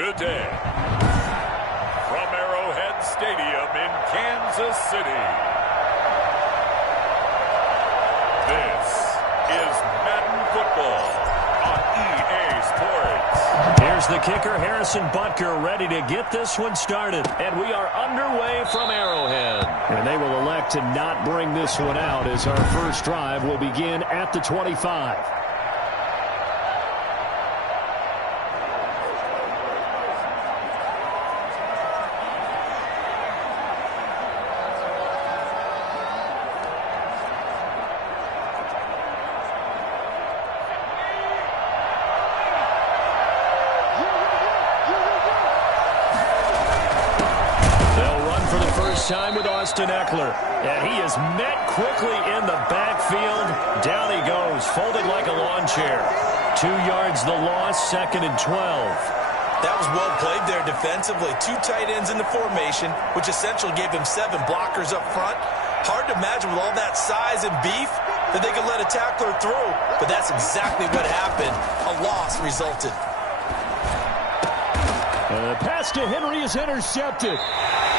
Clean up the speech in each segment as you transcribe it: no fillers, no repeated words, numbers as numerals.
Today, from Arrowhead Stadium in Kansas City, this is Madden Football on EA Sports. Here's the kicker, Harrison Butker, ready to get this one started. And we are underway from Arrowhead. And they will elect to not bring this one out as our first drive will begin at the 25. Time with Austin Eckler, and he is met quickly in the backfield. Down he goes, folded like a lawn chair. 2 yards the loss, 2nd and 12. That was well played there defensively. 2 tight ends in the formation, which essentially gave him 7 blockers up front. Hard to imagine with all that size and beef that they could let a tackler through, but that's exactly what happened. A loss resulted. The pass to Henry is intercepted.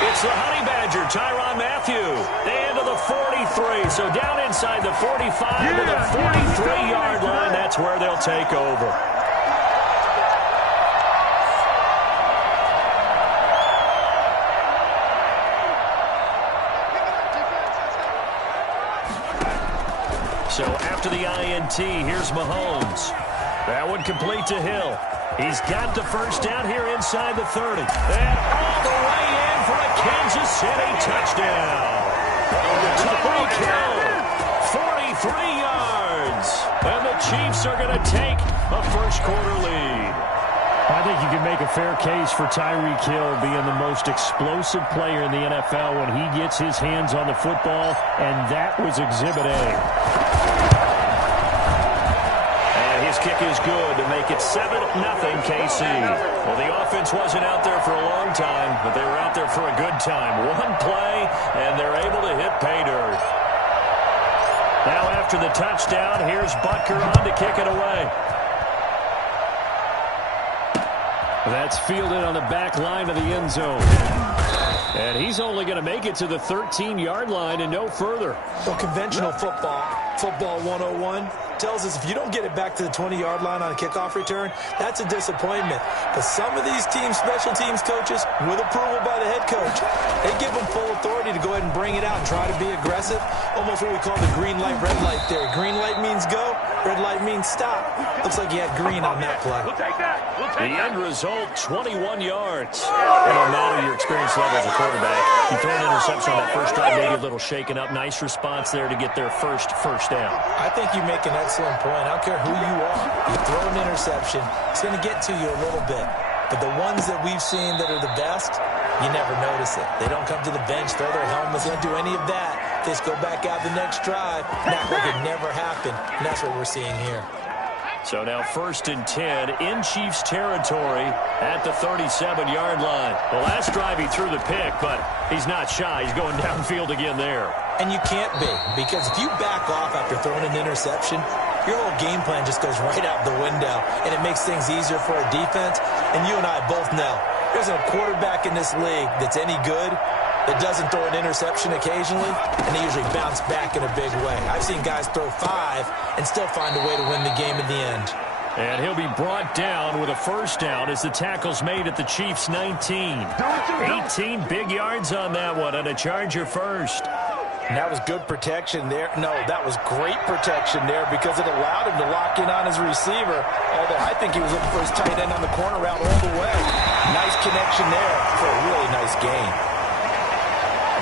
It's the Honey Badger, Tyrann Mathieu. Into the 43. So down inside the 45 to the 43-yard line. That's where they'll take over. So after the INT, here's Mahomes. That one complete to Hill. He's got the first down here inside the 30. And all the way in for a Kansas City touchdown. Tyreek Hill, 43 yards. And the Chiefs are going to take a first-quarter lead. I think you can make a fair case for Tyreek Hill being the most explosive player in the NFL when he gets his hands on the football, and that was Exhibit A. His kick is good to make it 7-0 KC. Well, the offense wasn't out there for a long time, but they were out there for a good time. One play, and they're able to hit pay dirt. Now after the touchdown, here's Butker on to kick it away. That's fielded on the back line of the end zone. And he's only going to make it to the 13-yard line and no further. Well, conventional football 101, tells us if you don't get it back to the 20-yard line on a kickoff return, that's a disappointment. But some of these teams, special teams coaches, with approval by the head coach, they give them full authority to go ahead and bring it out and try to be aggressive. Almost what we call the green light, red light theory. Green light means go, red light means stop. Looks like he had green on that play. We'll take that. The end result, 21 yards. It will matter your experience level as a quarterback. You throw an interception on that first drive, maybe a little shaken up. Nice response there to get their first down. I think you make an excellent point. I don't care who you are. You throw an interception, it's going to get to you a little bit. But the ones that we've seen that are the best, you never notice it. They don't come to the bench, throw their helmets, they don't do any of that. They just go back out the next drive, act like it never happened. And that's what we're seeing here. So now 1st and 10 in Chiefs territory at the 37-yard line. The last drive he threw the pick, but he's not shy. He's going downfield again there. And you can't be, because if you back off after throwing an interception, your whole game plan just goes right out the window, and it makes things easier for a defense. And you and I both know there's a quarterback in this league that's any good that doesn't throw an interception occasionally, and they usually bounce back in a big way. I've seen guys throw 5 and still find a way to win the game in the end. And he'll be brought down with a first down as the tackle's made at the Chiefs' 19. 18 big yards on that one, and a Charger first. And that was good protection there. No, that was great protection there because it allowed him to lock in on his receiver, although I think he was looking for his tight end on the corner route all the way. Nice connection there for a really nice gain.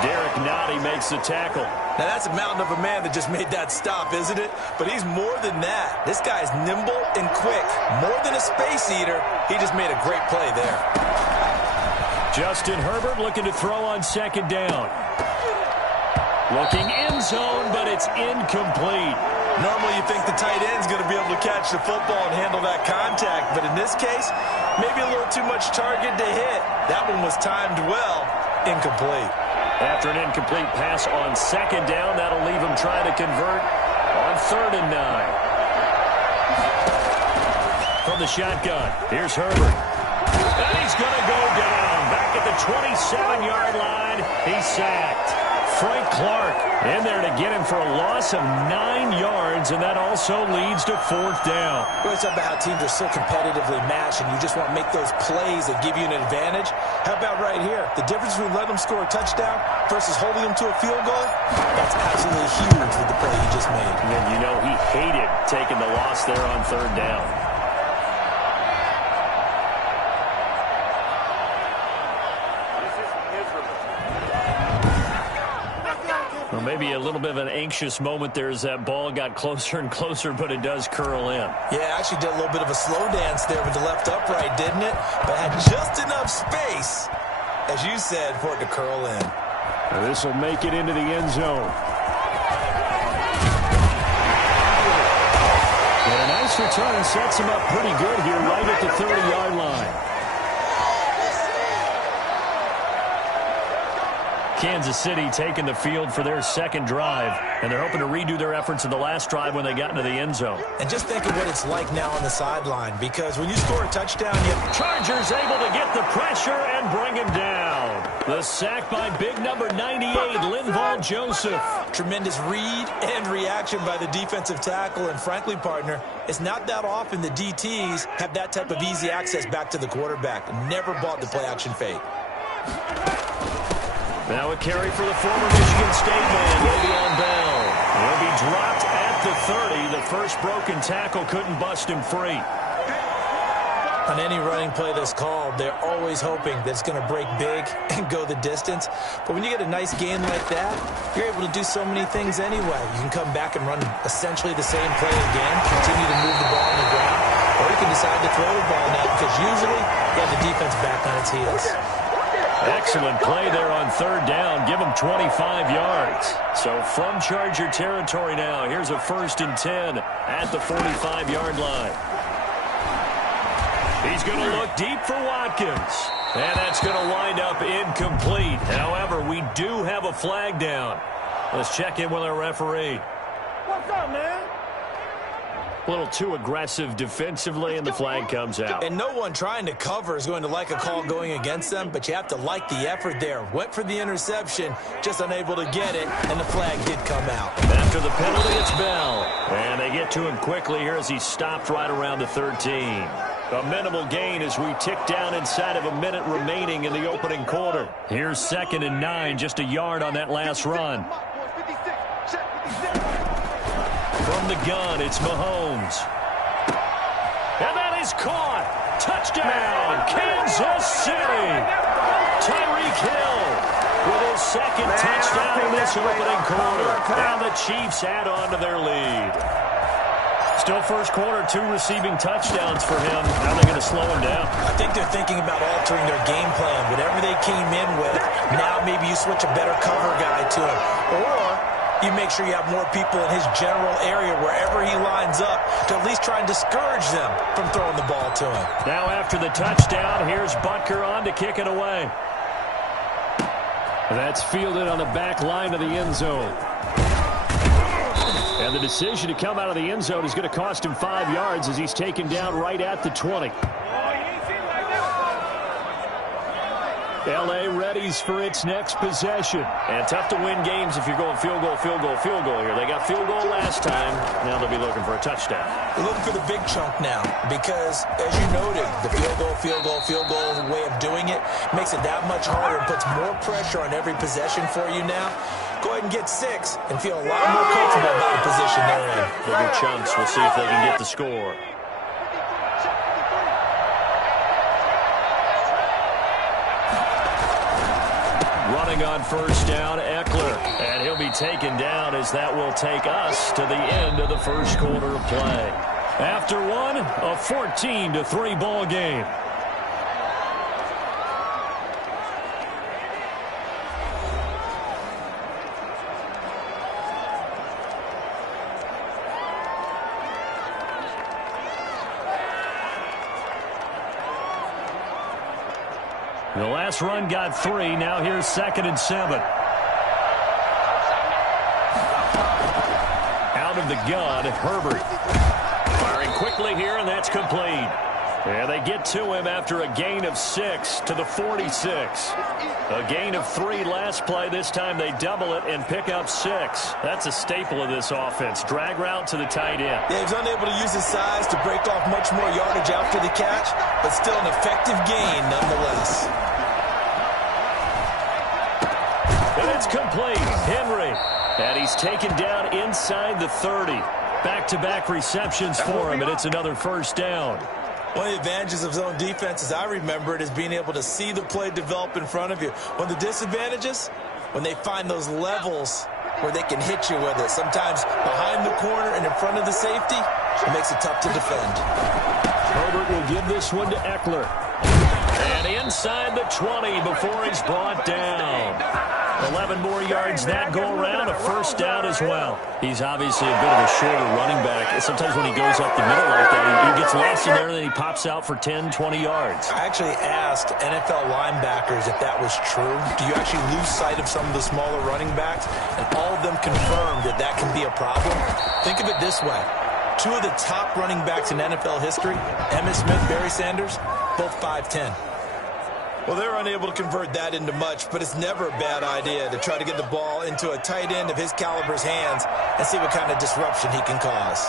Derek Nottie makes the tackle. Now, that's a mountain of a man that just made that stop, isn't it? But he's more than that. This guy's nimble and quick. More than a space eater, he just made a great play there. Justin Herbert looking to throw on 2nd down. Looking end zone, but it's incomplete. Normally you think the tight end's going to be able to catch the football and handle that contact, but in this case, maybe a little too much target to hit. That one was timed well, incomplete. After an incomplete pass on 2nd down, that'll leave him trying to convert on 3rd and 9. From the shotgun, here's Herbert. And he's going to go down. Back at the 27-yard line, he's sacked. Frank Clark in there to get him for a loss of 9 yards, and that also leads to 4th down. We always talk about how teams are so competitively matched, and you just want to make those plays that give you an advantage. How about right here? The difference between letting them score a touchdown versus holding them to a field goal, that's absolutely huge with the play he just made. And you know he hated taking the loss there on 3rd down. Well, maybe a little bit of an anxious moment there as that ball got closer and closer, but it does curl in. Yeah, actually did a little bit of a slow dance there with the left upright, didn't it? But had just enough space, as you said, for it to curl in. This will make it into the end zone. And a nice return sets him up pretty good here right at the 30-yard line. Kansas City taking the field for their second drive, and they're hoping to redo their efforts in the last drive when they got into the end zone. And just think of what it's like now on the sideline, because when you score a touchdown, Chargers able to get the pressure and bring him down. The sack by big number 98, Linval Joseph. Tremendous read and reaction by the defensive tackle, and frankly, partner, it's not that often the DTs have that type of easy access back to the quarterback. Never bought the play-action fake. Now a carry for the former Michigan State man, Le'Veon Bell. He'll be dropped at the 30. The first broken tackle couldn't bust him free. On any running play that's called, they're always hoping that it's going to break big and go the distance. But when you get a nice game like that, you're able to do so many things anyway. You can come back and run essentially the same play again, continue to move the ball on the ground, or you can decide to throw the ball now because usually you have the defense back on its heels. Excellent play there on 3rd down. Give him 25 yards. So from Charger territory now, here's a 1st and 10 at the 45-yard line. He's going to look deep for Watkins. And that's going to wind up incomplete. However, we do have a flag down. Let's check in with our referee. What's up, man? A little too aggressive defensively, and the flag comes out. And no one trying to cover is going to like a call going against them, but you have to like the effort there. Went for the interception, just unable to get it, and the flag did come out. After the penalty, it's Bell. And they get to him quickly here as he stopped right around the 13. A minimal gain as we tick down inside of a minute remaining in the opening quarter. Here's 2nd and 9, just a yard on that last run. From the gun, it's Mahomes. And that is caught. Touchdown, Kansas City. Tyreek Hill with his 2nd touchdown in this opening quarter. And the Chiefs add on to their lead. Still first quarter, 2 receiving touchdowns for him. How are they going to slow him down? I think they're thinking about altering their game plan. Whatever they came in with, now maybe you switch a better cover guy to him. Or you make sure you have more people in his general area wherever he lines up to at least try and discourage them from throwing the ball to him. Now after the touchdown, here's Butker on to kick it away. That's fielded on the back line of the end zone. And the decision to come out of the end zone is going to cost him 5 yards as he's taken down right at the 20. L.A. readies for its next possession. And tough to win games if you're going field goal, field goal, field goal here. They got field goal last time. Now they'll be looking for a touchdown. They're looking for the big chunk now because, as you noted, the field goal, field goal, field goal way of doing it makes it that much harder and puts more pressure on every possession for you now. Go ahead and get 6 and feel a lot more comfortable about the position they're in. Bigger chunks. We'll see if they can get the score. Running on 1st down, Eckler. And he'll be taken down as that will take us to the end of the first quarter of play. After one, a 14-3 ball game. The last run got 3. Now here's 2nd and 7. Out of the gun, Herbert. Firing quickly here, and that's complete. And they get to him after a gain of 6 to the 46. A gain of 3 last play. This time they double it and pick up 6. That's a staple of this offense. Drag route to the tight end. Yeah, he was unable to use his size to break off much more yardage after the catch, but still an effective gain nonetheless. And it's complete. Henry. And he's taken down inside the 30. Back-to-back receptions for him, and it's another first down. One of the advantages of zone defense, as I remember it, is being able to see the play develop in front of you. One of the disadvantages, when they find those levels where they can hit you with it. Sometimes behind the corner and in front of the safety, it makes it tough to defend. Herbert will give this one to Eckler. And inside the 20 before he's brought down. 11 more yards that go around, a first down as well. He's obviously a bit of a shorter running back. Sometimes when he goes up the middle like that, he gets lost in there and then he pops out for 10, 20 yards. I actually asked NFL linebackers if that was true. Do you actually lose sight of some of the smaller running backs? And all of them confirmed that that can be a problem. Think of it this way. 2 of the top running backs in NFL history, Emmitt Smith, Barry Sanders, both 5'10". Well, they're unable to convert that into much, but it's never a bad idea to try to get the ball into a tight end of his caliber's hands and see what kind of disruption he can cause.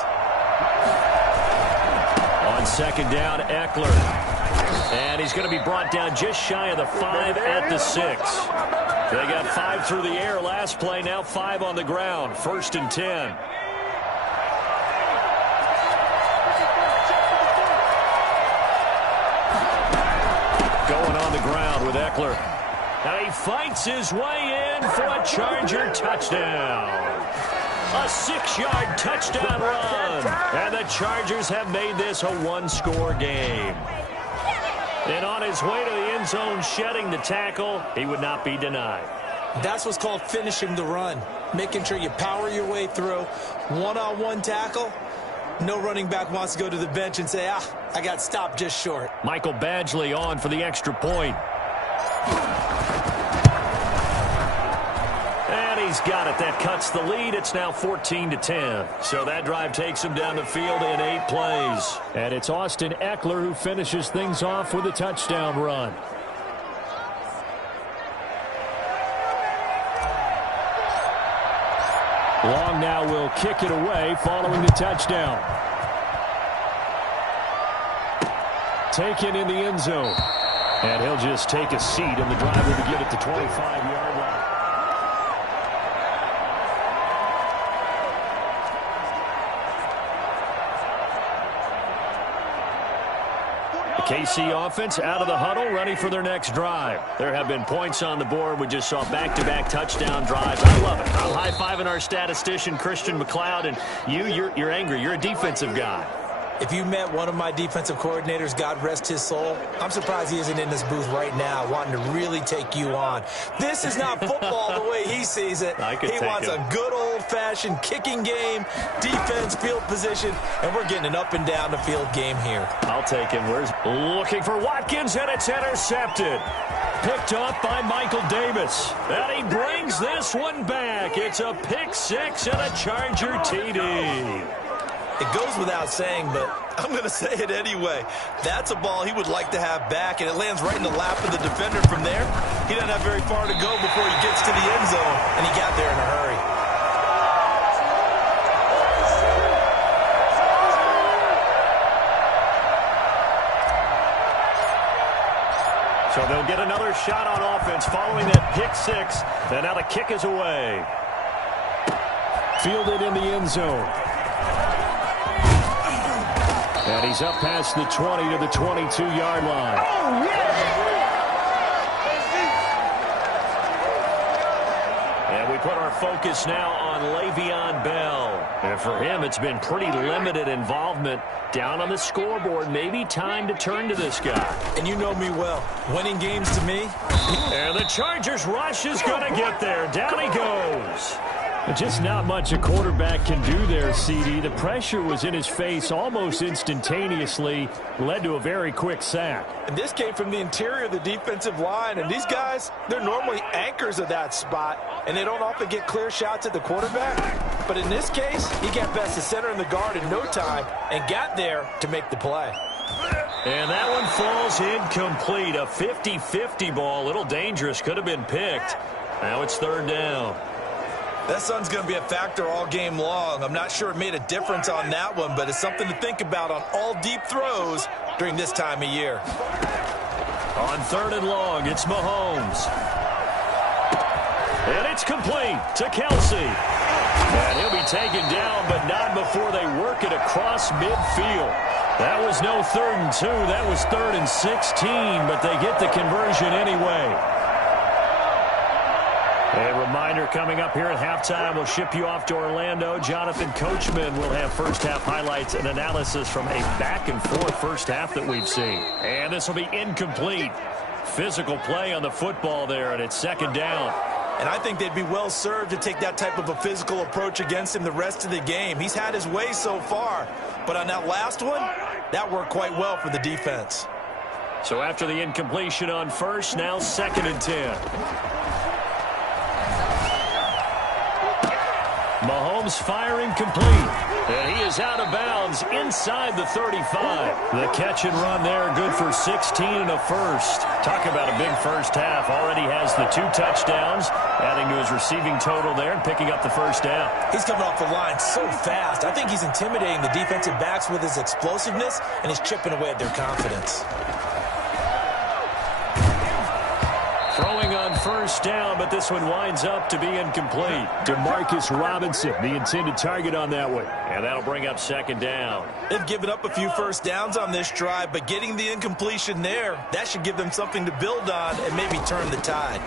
On second down, Eckler. And he's going to be brought down just shy of the 5 at the 6. They got 5 through the air last play, now 5 on the ground. 1st and 10. Going on the ground with Eckler. And he fights his way in for a Charger touchdown. A 6-yard touchdown run. And the Chargers have made this a 1-score game. And on his way to the end zone, shedding the tackle, he would not be denied. That's what's called finishing the run. Making sure you power your way through. One-on-one tackle. No running back wants to go to the bench and say, I got stopped just short. Michael Badgley on for the extra point. And he's got it. That cuts the lead. It's now 14-10. So that drive takes him down the field in 8 plays. And it's Austin Eckler who finishes things off with a touchdown run. Long now will kick it away following the touchdown. Taken in the end zone. And he'll just take a seat, and the drive will begin at the 25-yard line. The KC offense out of the huddle, ready for their next drive. There have been points on the board. We just saw back-to-back touchdown drives. I love it. I'm high-fiving our statistician, Christian McLeod, and you're angry. You're a defensive guy. If you met one of my defensive coordinators, God rest his soul, I'm surprised he isn't in this booth right now wanting to really take you on. This is not football the way he sees it. He wants a good old-fashioned kicking game, defense, field position, and we're getting an up-and-down-the-field game here. I'll take him. Where's looking for Watkins, and it's intercepted. Picked up by Michael Davis. And he brings this one back. It's a pick 6 and a Charger TD. It goes without saying, but I'm going to say it anyway. That's a ball he would like to have back, and it lands right in the lap of the defender from there. He doesn't have very far to go before he gets to the end zone, and he got there in a hurry. So they'll get another shot on offense following that pick 6, and now the kick is away. Fielded in the end zone. And he's up past the 20 to the 22-yard line. Oh, yeah! And we put our focus now on Le'Veon Bell. And for him, it's been pretty limited involvement down on the scoreboard. Maybe time to turn to this guy. And you know me well. Winning games to me. And the Chargers rush is going to get there. Down he goes. Just not much a quarterback can do there, CD. The pressure was in his face almost instantaneously, led to a very quick sack. And this came from the interior of the defensive line, and these guys, they're normally anchors of that spot, and they don't often get clear shots at the quarterback. But in this case, he got past the center and the guard in no time and got there to make the play. And that one falls incomplete. A 50-50 ball. A little dangerous. Could have been picked. Now it's third down. That sun's going to be a factor all game long. I'm not sure it made a difference on that one, but it's something to think about on all deep throws during this time of year. On third and long, it's Mahomes. And it's complete to Kelsey. And he'll be taken down, but not before they work it across midfield. That was no 3rd and 2. That was 3rd and 16, but they get the conversion anyway. A reminder coming up here at halftime, we'll ship you off to Orlando. Jonathan Coachman will have first-half highlights and analysis from a back-and-forth first half that we've seen. And this will be incomplete. Physical play on the football there, and it's second down. And I think they'd be well served to take that type of a physical approach against him the rest of the game. He's had his way so far, but on that last one, that worked quite well for the defense. So after the incompletion on first, now 2nd and 10. Mahomes firing complete. And he is out of bounds inside the 35. The catch and run there, good for 16 and a first. Talk about a big first half. Already has the 2 touchdowns, adding to his receiving total there and picking up the first down. He's coming off the line so fast. I think he's intimidating the defensive backs with his explosiveness, and he's chipping away at their confidence. Throwing on first down, but this one winds up to be incomplete. Demarcus Robinson, the intended target on that one. And that'll bring up second down. They've given up a few first downs on this drive, but getting the incompletion there, that should give them something to build on and maybe turn the tide.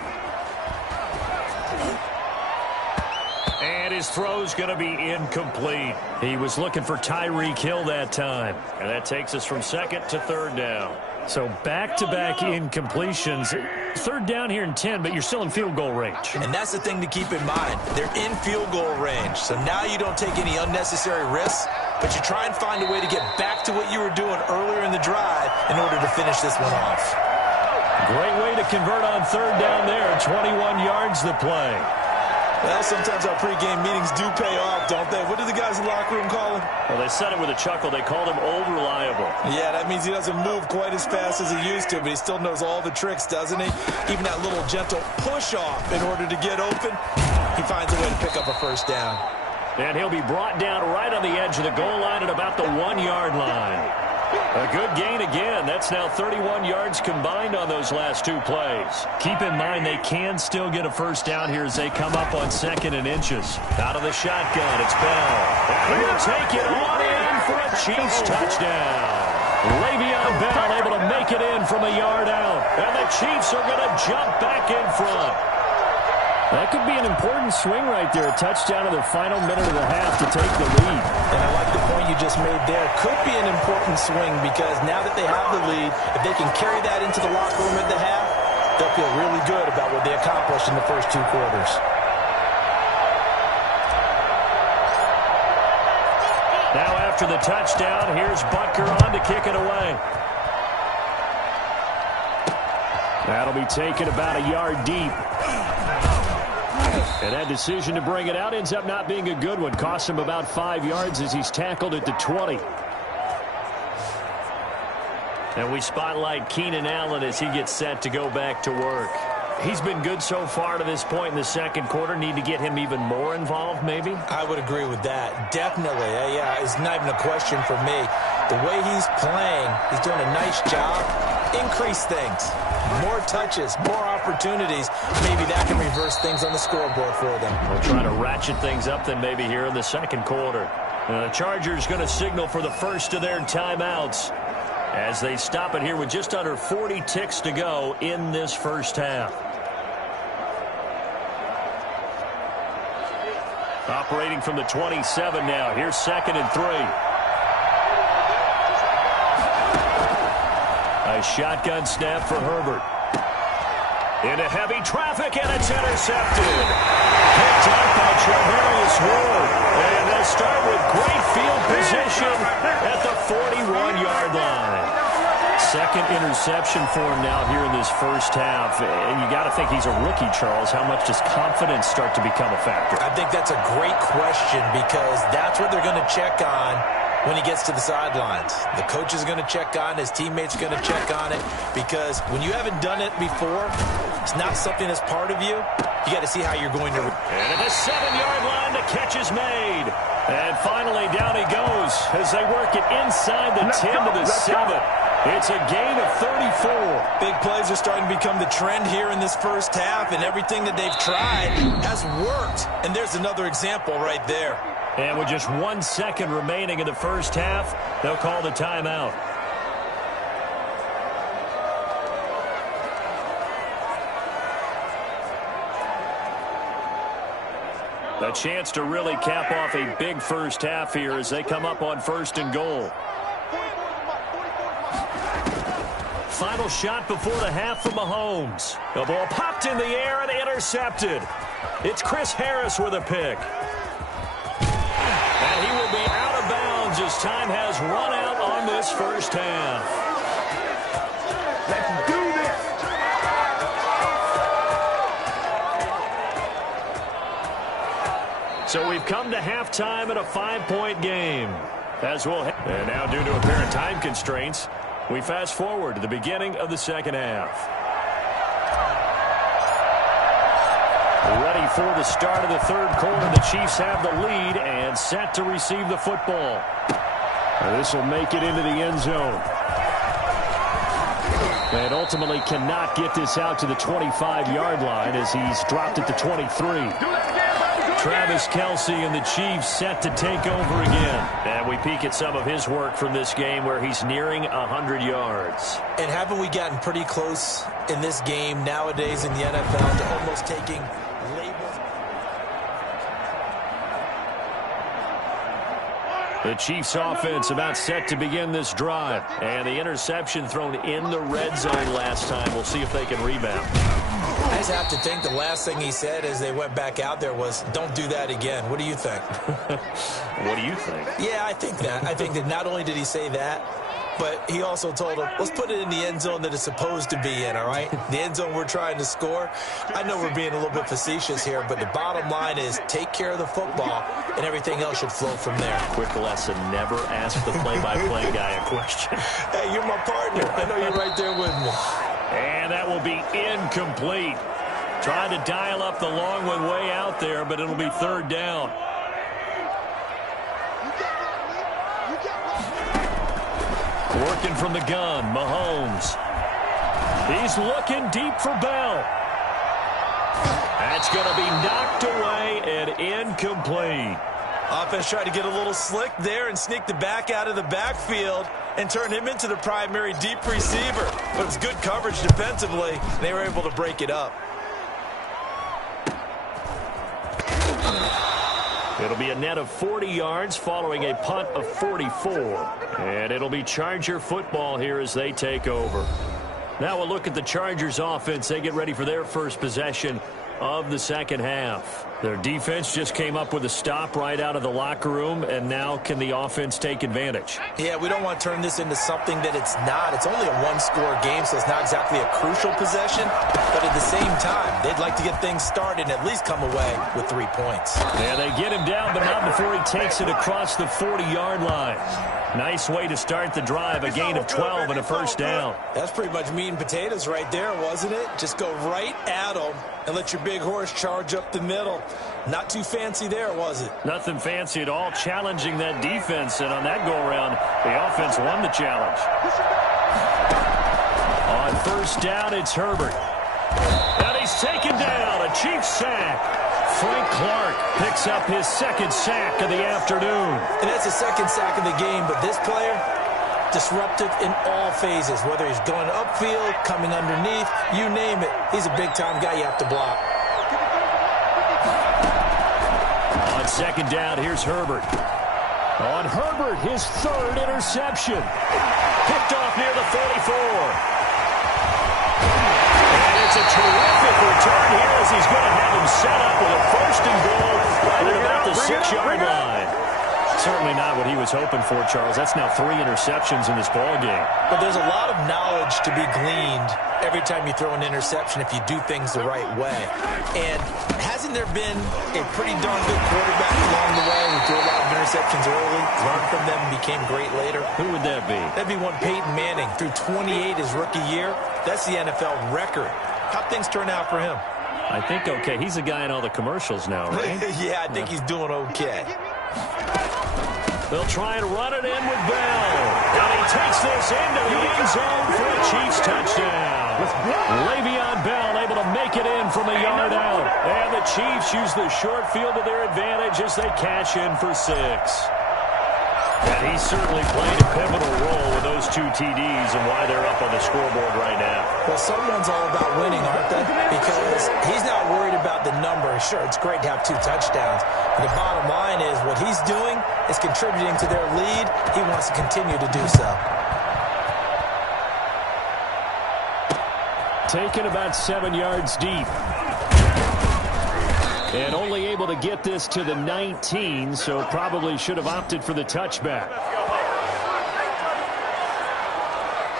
And his throw's going to be incomplete. He was looking for Tyreek Hill that time. And that takes us from 2nd to 3rd down. So back-to-back incompletions. 3rd down here and 10, but you're still in field goal range. And that's the thing to keep in mind. They're in field goal range. So now you don't take any unnecessary risks, but you try and find a way to get back to what you were doing earlier in the drive in order to finish this one off. Great way to convert on 3rd down there. 21 yards the play. Well, sometimes our pregame meetings do pay off, don't they? What do the guys in the locker room call him? Well, they said it with a chuckle. They called him Old Reliable. Yeah, that means he doesn't move quite as fast as he used to, but he still knows all the tricks, doesn't he? Even that little gentle push-off in order to get open, he finds a way to pick up a first down. And he'll be brought down right on the edge of the goal line at about the 1-yard line. A good gain again. That's now 31 yards combined on those last 2 plays. Keep in mind they can still get a first down here as they come up on 2nd and inches. Out of the shotgun, it's Bell. And he'll take it on in for a Chiefs touchdown. Le'Veon Bell able to make it in from a yard out. And the Chiefs are going to jump back in front. That could be an important swing right there. A touchdown in the final minute of the half to take the lead. And I like the point you just made there. Could be an important swing because now that they have the lead, if they can carry that into the locker room at the half, they'll feel really good about what they accomplished in the first 2 quarters. Now after the touchdown, here's Butker on to kick it away. That'll be taken about a yard deep. And that decision to bring it out ends up not being a good one. Costs him about 5 yards as he's tackled at the 20. And we spotlight Keenan Allen as he gets set to go back to work. He's been good so far to this point in the 2nd quarter. Need to get him even more involved, maybe? I would agree with that. Definitely. Yeah, it's not even a question for me. The way he's playing, he's doing a nice job. Increase things. More touches, more opportunities. Maybe that can reverse things on the scoreboard for them. We'll try to ratchet things up then maybe here in the 2nd quarter. The Chargers going to signal for the first of their timeouts as they stop it here with just under 40 ticks to go in this first half. Operating from the 27 now. Here's 2nd and 3. A shotgun snap for Herbert. Into heavy traffic, and it's intercepted. Picked up by Charvarius Ward. And they'll start with great field position at the 41-yard line. 2nd interception for him now here in this first half. And you got to think he's a rookie, Charles. How much does confidence start to become a factor? I think that's a great question because that's what they're going to check on when he gets to the sidelines. The coach is going to check on it. His teammates are going to check on it, because when you haven't done it before, it's not something that's part of you. You got to see how you're going to. And at the 7-yard line, the catch is made. And finally, down he goes as they work it inside the 10 to the 7. It's a gain of 34. Big plays are starting to become the trend here in this first half, and everything that they've tried has worked. And there's another example right there. And with just 1 second remaining in the first half, they'll call the timeout. A chance to really cap off a big first half here as they come up on 1st and goal. Final shot before the half from Mahomes. The ball popped in the air and intercepted. It's Chris Harris with a pick. And he will be out of bounds as time has run out on this first half. Let's do this. So we've come to halftime in a 5-point game. And now, due to apparent time constraints, we fast forward to the beginning of the second half. Ready for the start of the third quarter. The Chiefs have the lead and set to receive the football. This will make it into the end zone. And ultimately cannot get this out to the 25-yard line as he's dropped it to 23. Travis Kelce and the Chiefs set to take over again. And we peek at some of his work from this game where he's nearing 100 yards. And haven't we gotten pretty close in this game nowadays in the NFL to almost taking labels? The Chiefs offense about set to begin this drive. And the interception thrown in the red zone last time. We'll see if they can rebound. I just have to think the last thing he said as they went back out there was, don't do that again. What do you think? What do you think? Yeah, I think that. I think that not only did he say that, but he also told him, let's put it in the end zone that it's supposed to be in, all right? The end zone we're trying to score. I know we're being a little bit facetious here, but the bottom line is take care of the football, and everything else should flow from there. Quick lesson, never ask the play-by-play guy a question. Hey, you're my partner. I know you're right there with me. And that will be incomplete. Trying to dial up the long one way out there, but it'll be third down. Working from the gun, Mahomes. He's looking deep for Bell. That's going to be knocked away and incomplete. Offense tried to get a little slick there and sneak the back out of the backfield and turn him into the primary deep receiver. But it's good coverage defensively. They were able to break it up. It'll be a net of 40 yards following a punt of 44. And it'll be Charger football here as they take over. Now we'll look at the Chargers offense. They get ready for their first possession of the second half. Their defense just came up with a stop right out of the locker room, and now can the offense take advantage? Yeah, we don't want to turn this into something that it's not. It's only a one-score game, so it's not exactly a crucial possession. But at the same time, they'd like to get things started and at least come away with 3 points. Yeah, they get him down, but not before he takes it across the 40-yard line. Nice way to start the drive, a gain of 12 and a first down. That's pretty much meat and potatoes right there, wasn't it? Just go right at them and let your big horse charge up the middle. Not too fancy there, was it? Nothing fancy at all, challenging that defense, and on that go-around, the offense won the challenge. On first down, it's Herbert. And he's taken down, a Chiefs sack. Frank Clark picks up his second sack of the afternoon. And that's the second sack of the game, but this player, disruptive in all phases, whether he's going upfield, coming underneath, you name it. He's a big-time guy you have to block. On second down, here's Herbert. On Herbert, his third interception. Picked off near the 44. And it's a terrific return here as he's going to have him set up with a first and goal right at about the 6-yard line. certainly not what he was hoping for, Charles. That's now 3 interceptions in this ball game. But there's a lot of knowledge to be gleaned every time you throw an interception if you do things the right way. And hasn't there been a pretty darn good quarterback along the way who threw a lot of interceptions early, learned from them, and became great later? Who would that be? That'd be one Peyton Manning. Threw 28 his rookie year. That's the NFL record. How'd things turn out for him? I think okay. He's a guy in all the commercials now, right? Yeah, I think he's doing okay. They'll try and run it in with Bell. And he takes this into the end zone for a Chiefs touchdown. Le'Veon Bell able to make it in from a yard out. And the Chiefs use the short field to their advantage as they cash in for 6. And he certainly played a pivotal role with those 2 TDs and why they're up on the scoreboard right now. Well, someone's all about winning, aren't they? Because he's not worried about the number. Sure, it's great to have 2 touchdowns. But the bottom line is what he's doing is contributing to their lead. He wants to continue to do so. Taken about 7 yards deep. And only able to get this to the 19, so probably should have opted for the touchback.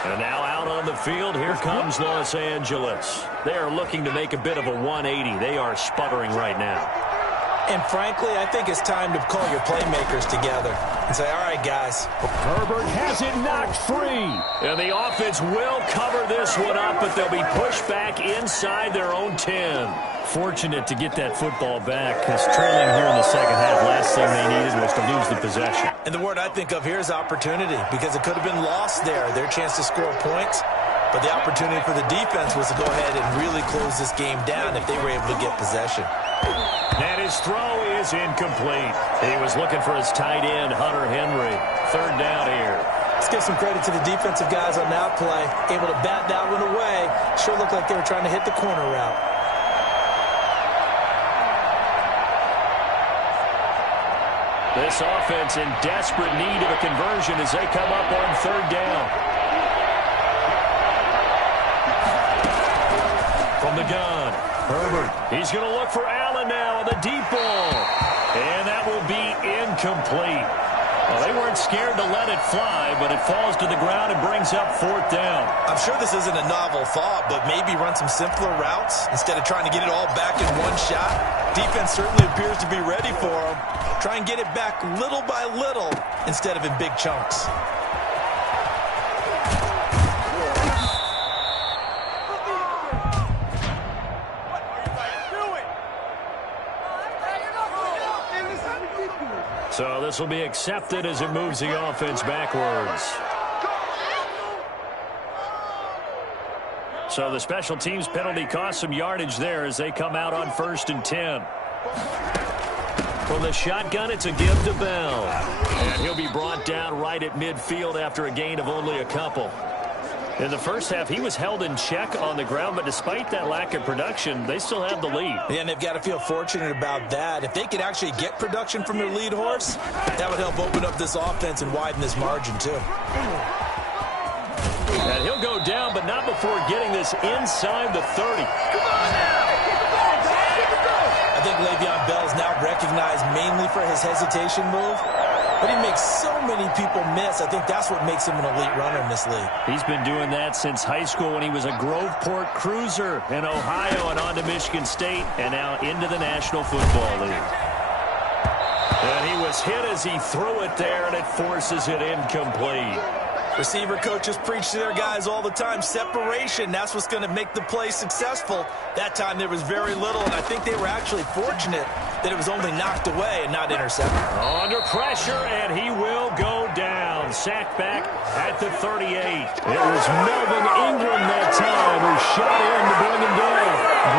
And now out on the field, here comes Los Angeles. They are looking to make a bit of a 180. They are sputtering right now. And frankly, I think it's time to call your playmakers together and say, all right, guys. Herbert has it knocked free. And the offense will cover this one up, but they'll be pushed back inside their own 10. Fortunate to get that football back, because trailing here in the second half, last thing they needed was to lose the possession. And the word I think of here is opportunity, because it could have been lost there, their chance to score points. But the opportunity for the defense was to go ahead and really close this game down if they were able to get possession. And his throw is incomplete. He was looking for his tight end, Hunter Henry. 3rd down here. Let's give some credit to the defensive guys on that play. Able to bat that one away. Sure looked like they were trying to hit the corner route. This offense in desperate need of a conversion as they come up on 3rd down. From the gun, Herbert. He's going to look for Allen now on the deep ball. And that will be incomplete. Well, they weren't scared to let it fly, but it falls to the ground and brings up 4th down. I'm sure this isn't a novel thought, but maybe run some simpler routes instead of trying to get it all back in one shot. Defense certainly appears to be ready for them. Try and get it back little by little instead of in big chunks. So this will be accepted as it moves the offense backwards. So the special teams penalty cost some yardage there as they come out on 1st and 10. From the shotgun, it's a give to Bell. And he'll be brought down right at midfield after a gain of only a couple. In the first half, he was held in check on the ground, but despite that lack of production, they still have the lead. Yeah, and they've got to feel fortunate about that. If they could actually get production from their lead horse, that would help open up this offense and widen this margin, too. And he'll go down, but not before getting this inside the 30. I think Le'Veon Bell is now recognized mainly for his hesitation move. But he makes so many people miss. I think that's what makes him an elite runner in this league. He's been doing that since high school when he was a Groveport Cruiser in Ohio and on to Michigan State and now into the National Football League. And he was hit as he threw it there, and it forces it incomplete. Receiver coaches preach to their guys all the time. Separation, that's what's going to make the play successful. That time there was very little, and I think they were actually fortunate that it was only knocked away and not intercepted. Under pressure, and he will go down. Sacked back at the 38. It was Melvin Ingram that time who shot in to bring him down.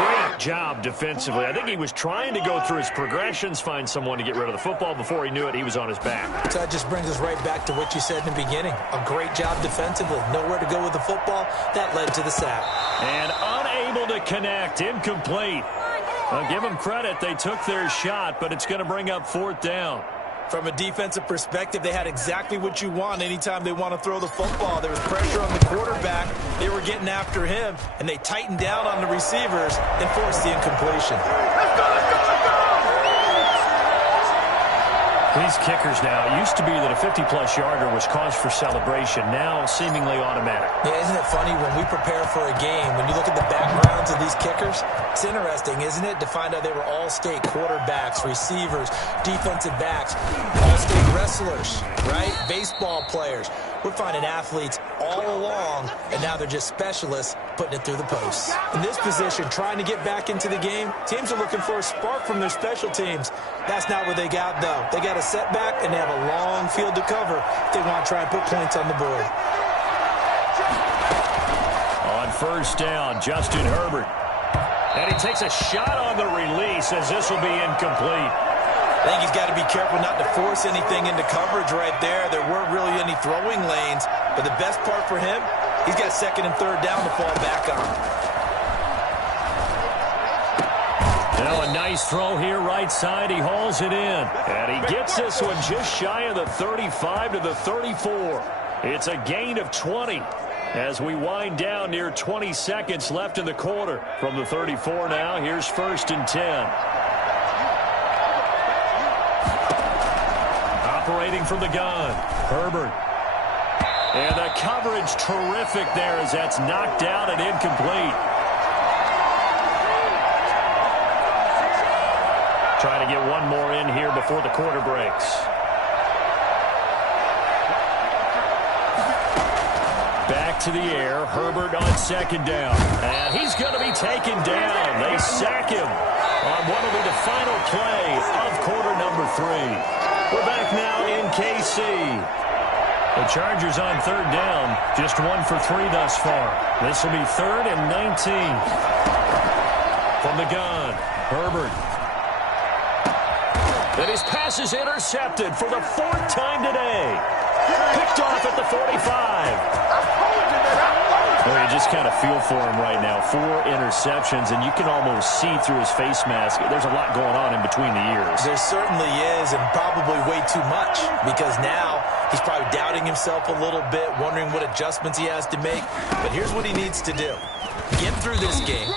Great job defensively. I think he was trying to go through his progressions, find someone to get rid of the football. Before he knew it, he was on his back. So that just brings us right back to what you said in the beginning. A great job defensively. Nowhere to go with the football. That led to the sack. And unable to connect. Incomplete. I'll give them credit. They took their shot, but it's going to bring up 4th down. From a defensive perspective, they had exactly what you want anytime they want to throw the football. There was pressure on the quarterback. They were getting after him, and they tightened down on the receivers and forced the incompletion. These kickers now, it used to be that a 50-plus yarder was cause for celebration. Now, seemingly automatic. Yeah, isn't it funny when we prepare for a game, when you look at the backgrounds of these kickers, it's interesting, isn't it, to find out they were all-state quarterbacks, receivers, defensive backs, all-state wrestlers, right? Baseball players. We're finding athletes all along, and now they're just specialists putting it through the posts. In this position, trying to get back into the game, teams are looking for a spark from their special teams. That's not what they got, though. They got a setback, and they have a long field to cover if they want to try and put points on the board. On first down, Justin Herbert. And he takes a shot on the release as this will be incomplete. I think he's got to be careful not to force anything into coverage right there. There weren't really any throwing lanes. But the best part for him, he's got second and third down to fall back on. Now a nice throw here right side. He hauls it in. And he gets this one just shy of the 35 to the 34. It's a gain of 20 as we wind down near 20 seconds left in the quarter. From the 34 now, here's first and 10. Operating from the gun, Herbert. And the coverage terrific there as that's knocked out and incomplete. Trying to get one more in here before the quarter breaks. Back to the air, Herbert on second down. And he's going to be taken down. They sack him on what will be the final play of quarter number 3. We're back now in KC. The Chargers on third down, just 1 for 3 thus far. This will be 3rd and 19. From the gun, Herbert. And his pass is intercepted for the 4th time today. Picked off at the 45. Well, you just kind of feel for him right now. 4 interceptions, and you can almost see through his face mask. There's a lot going on in between the ears. There certainly is, and probably way too much, because now he's probably doubting himself a little bit, wondering what adjustments he has to make. But here's what he needs to do. Get through this game,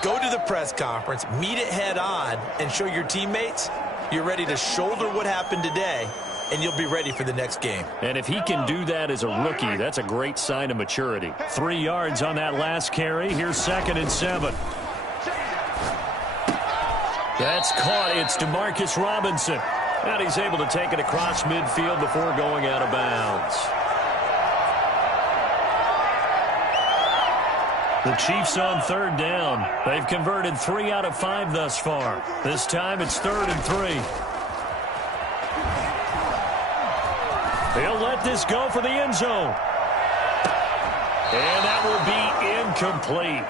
go to the press conference, meet it head on, and show your teammates you're ready to shoulder what happened today, and you'll be ready for the next game. And if he can do that as a rookie, that's a great sign of maturity. 3 yards on that last carry. Here's 2nd and 7. That's caught. It's Demarcus Robinson. And he's able to take it across midfield before going out of bounds. The Chiefs on third down. They've converted 3 out of 5 thus far. This time it's 3rd and 3. He'll let this go for the end zone. And that will be incomplete.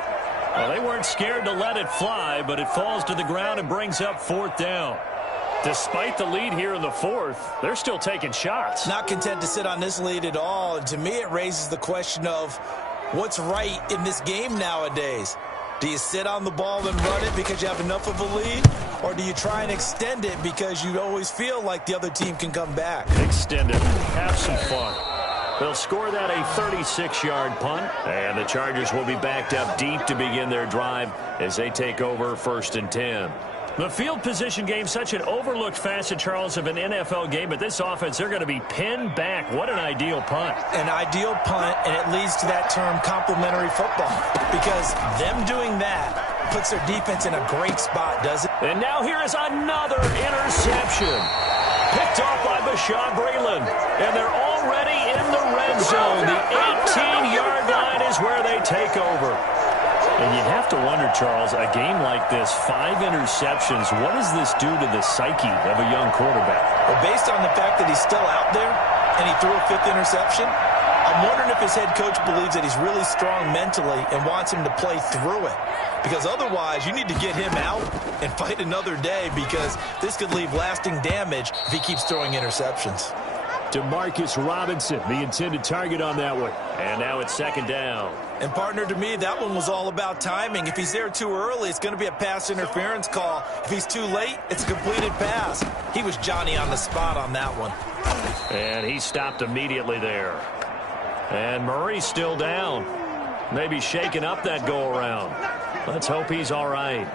Well, they weren't scared to let it fly, but it falls to the ground and brings up 4th down. Despite the lead here in the 4th, they're still taking shots. Not content to sit on this lead at all. And to me, it raises the question of what's right in this game nowadays. Do you sit on the ball and run it because you have enough of a lead? Or do you try and extend it because you always feel like the other team can come back? Extend it. Have some fun. They'll score that a 36-yard punt. And the Chargers will be backed up deep to begin their drive as they take over 1st and 10. The field position game, such an overlooked facet, Charles, of an NFL game. But this offense, they're going to be pinned back. What an ideal punt. An ideal punt, and it leads to that term complementary football. Because them doing that puts their defense in a great spot, does it? And now here is another interception. Picked off by Bashaud Breeland. And they're already in the red zone. The 18-yard line is where they take over. And you have to wonder, Charles, a game like this, 5 interceptions, what does this do to the psyche of a young quarterback? Well, based on the fact that he's still out there and he threw a 5th interception, I'm wondering if his head coach believes that he's really strong mentally and wants him to play through it. Because otherwise, you need to get him out and fight another day, because this could leave lasting damage if he keeps throwing interceptions. Demarcus Robinson, the intended target on that one. And now it's 2nd down. And, partner, to me, that one was all about timing. If he's there too early, it's going to be a pass interference call. If he's too late, it's a completed pass. He was Johnny on the spot on that one. And he stopped immediately there. And Murray's still down. Maybe shaking up that go-around. Let's hope he's all right.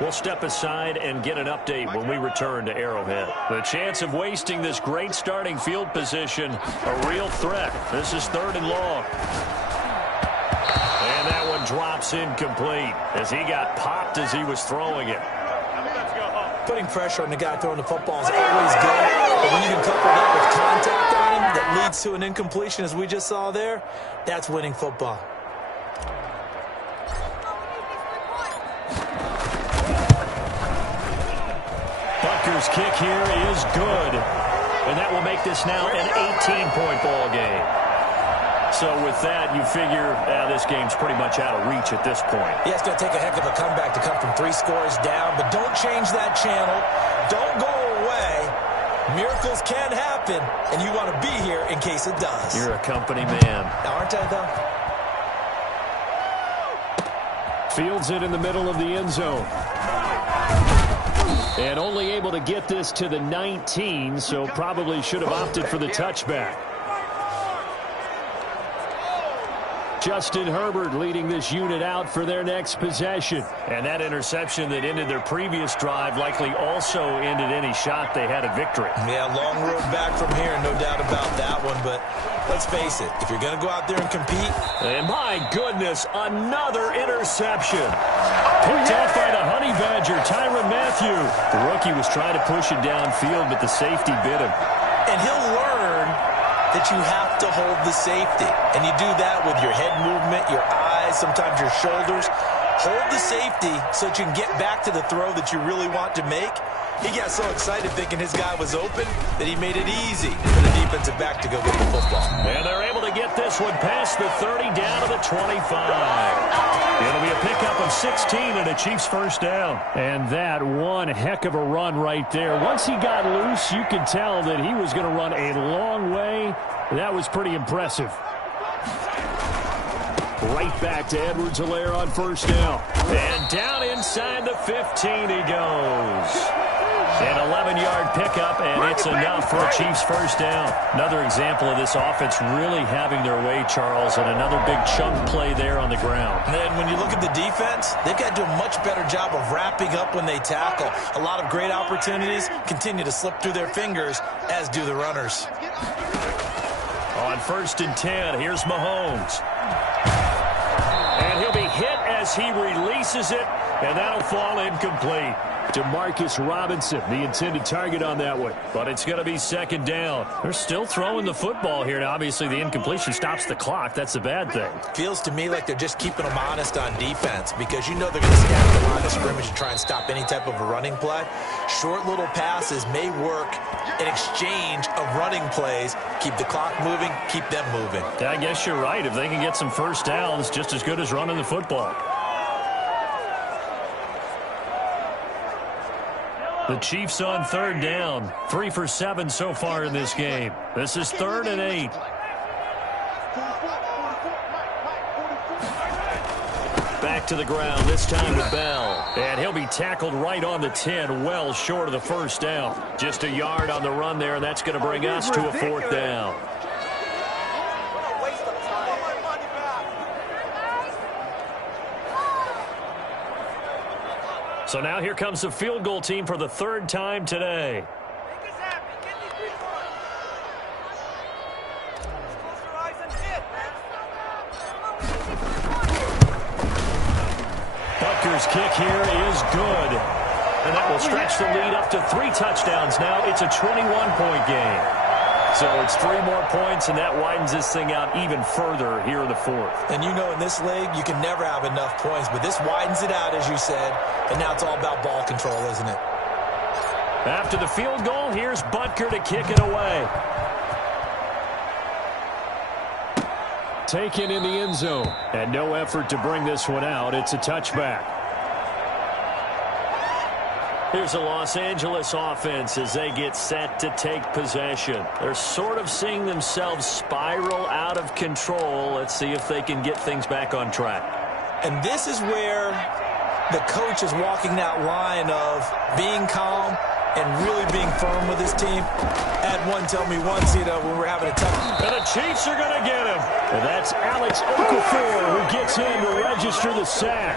We'll step aside and get an update when we return to Arrowhead. The chance of wasting this great starting field position, a real threat. This is 3rd and long. And that one drops incomplete as he got popped as he was throwing it. Putting pressure on the guy throwing the football is always good, but when you can couple that with contact on him that leads to an incompletion, as we just saw there, that's winning football. Butker's kick here is good, and that will make this now an 18-point ball game. So with that, you figure this game's pretty much out of reach at this point. Yeah, it's going to take a heck of a comeback to come from 3 scores down, but don't change that channel. Don't go away. Miracles can happen, and you want to be here in case it does. You're a company man. Now, aren't I, though? Fields it in the middle of the end zone. And only able to get this to the 19, so probably should have opted for the touchback. Justin Herbert leading this unit out for their next possession. And that interception that ended their previous drive likely also ended any shot they had at victory. Yeah, long road back from here, no doubt about that one. But let's face it, if you're going to go out there and compete. And my goodness, another interception. Picked off by the Honey Badger, Tyrann Mathieu. The rookie was trying to push it downfield, but the safety bit him. And he'll learn that you have to hold the safety. And you do that with your head movement, your eyes, sometimes your shoulders. Hold the safety so that you can get back to the throw that you really want to make. He got so excited thinking his guy was open that he made it easy for the defensive back to go get the football. And they're able to get this one past the 30 down to the 25. It'll be a pickup of 16 and a Chiefs first down. And that one heck of a run right there. Once he got loose, you could tell that he was going to run a long way. That was pretty impressive. Right back to Edwards-Helaire on first down. And down inside the 15 he goes. An 11-yard pickup, and it's enough for a Chiefs first down. Another example of this offense really having their way, Charles, and another big chunk play there on the ground. And when you look at the defense, they've got to do a much better job of wrapping up when they tackle. A lot of great opportunities continue to slip through their fingers, as do the runners. On 1st and 10, here's Mahomes. And he'll be hit as he releases it, and that'll fall incomplete. Demarcus Robinson, the intended target on that one. But it's going to be 2nd down. They're still throwing the football here. Now, obviously, the incompletion stops the clock. That's the bad thing. Feels to me like they're just keeping them honest on defense because you know they're going to scan the line of scrimmage and try and stop any type of a running play. Short little passes may work in exchange of running plays. Keep the clock moving, keep them moving. I guess you're right. If they can get some first downs, just as good as running the football. The Chiefs on 3rd down. 3 for 7 so far in this game. This is 3rd and 8. Back to the ground, this time to Bell. And he'll be tackled right on the 10, well short of the first down. Just a yard on the run there, and that's going to bring us to a 4th down. So now here comes the field goal team for the 3rd time today. Butker's kick here is good. And that will stretch the lead up to 3 touchdowns now. It's a 21-point game. So it's 3 more points, and that widens this thing out even further here in the 4th. And you know in this league, you can never have enough points, but this widens it out, as you said, and now it's all about ball control, isn't it? After the field goal, here's Butker to kick it away. Taken in the end zone, and no effort to bring this one out. It's a touchback. Here's a Los Angeles offense as they get set to take possession. They're sort of seeing themselves spiral out of control. Let's see if they can get things back on track. And this is where the coach is walking that line of being calm and really being firm with his team. Had one tell me once, when we're having a tough... And the Chiefs are going to get him. And that's Alex Okafor who gets in to register the sack.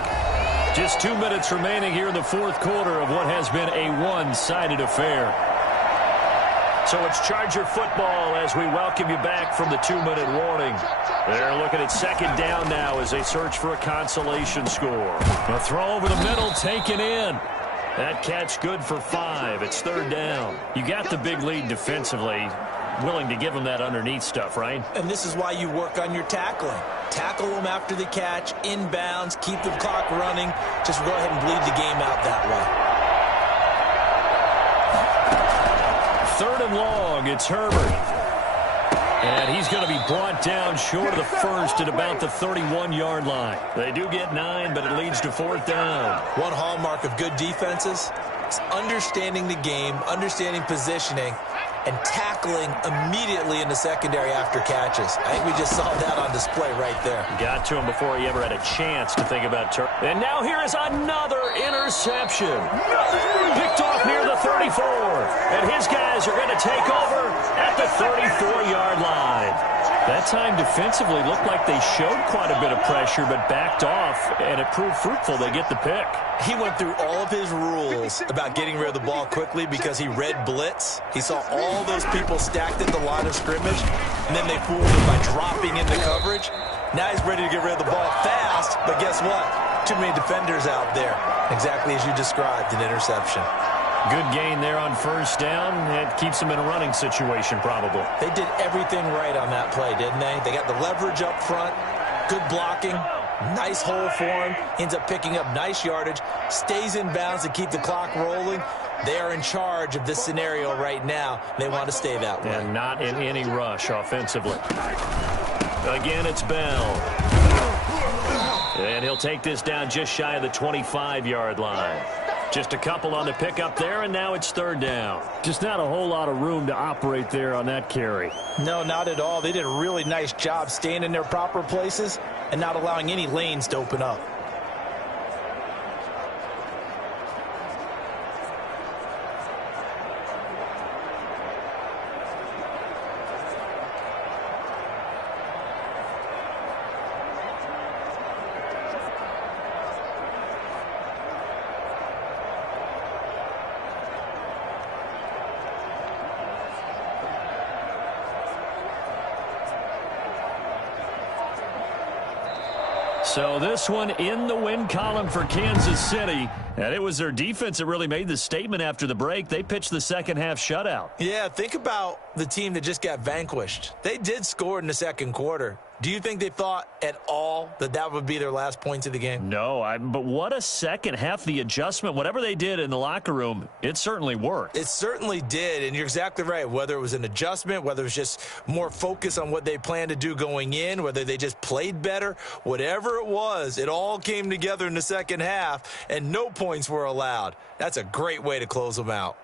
Just 2 minutes remaining here in the fourth quarter of what has been a one-sided affair. So it's Charger football as we welcome you back from the 2-minute warning. They're looking at second down now as they search for a consolation score. A throw over the middle taken in. That catch good for 5. It's third down. You got the big lead defensively. Willing to give them that underneath stuff, right? And this is why you work on your tackling. Tackle them after the catch, inbounds, keep the clock running. Just go ahead and bleed the game out that way. Third and long, it's Herbert. And he's going to be brought down short of the first at about the 31-yard line. They do get 9, but it leads to fourth down. One hallmark of good defenses is understanding the game, understanding positioning, and tackling immediately in the secondary after catches. I think we just saw that on display right there. Got to him before he ever had a chance to think about turn. And now here is another interception. Picked off near the 34. And his guys are going to take over at the 34-yard line. That time defensively looked like they showed quite a bit of pressure but backed off, and it proved fruitful. They get the pick. He went through all of his rules about getting rid of the ball quickly because he read blitz. He saw all those people stacked at the line of scrimmage, and then they fooled him by dropping into coverage. Now he's ready to get rid of the ball fast, but guess what? Too many defenders out there. Exactly as you described, an interception. Good gain there on first down. It keeps them in a running situation, probably. They did everything right on that play, didn't they? They got the leverage up front, good blocking, nice hole for him. Ends up picking up nice yardage, stays in bounds to keep the clock rolling. They are in charge of this scenario right now. They want to stay that way. And not in any rush offensively. Again, it's Bell. And he'll take this down just shy of the 25-yard line. Just a couple on the pickup there, and now it's third down. Just not a whole lot of room to operate there on that carry. No, not at all. They did a really nice job staying in their proper places and not allowing any lanes to open up. So this one in the win column for Kansas City. And it was their defense that really made the statement after the break. They pitched the second half shutout. Yeah, think about the team that just got vanquished. They did score in the second quarter. Do you think they thought at all that that would be their last points of the game? No, but what a second half. The adjustment, whatever they did in the locker room, it certainly worked. It certainly did, and you're exactly right. Whether it was an adjustment, whether it was just more focus on what they planned to do going in, whether they just played better, whatever it was, it all came together in the second half, and no points were allowed. That's a great way to close them out.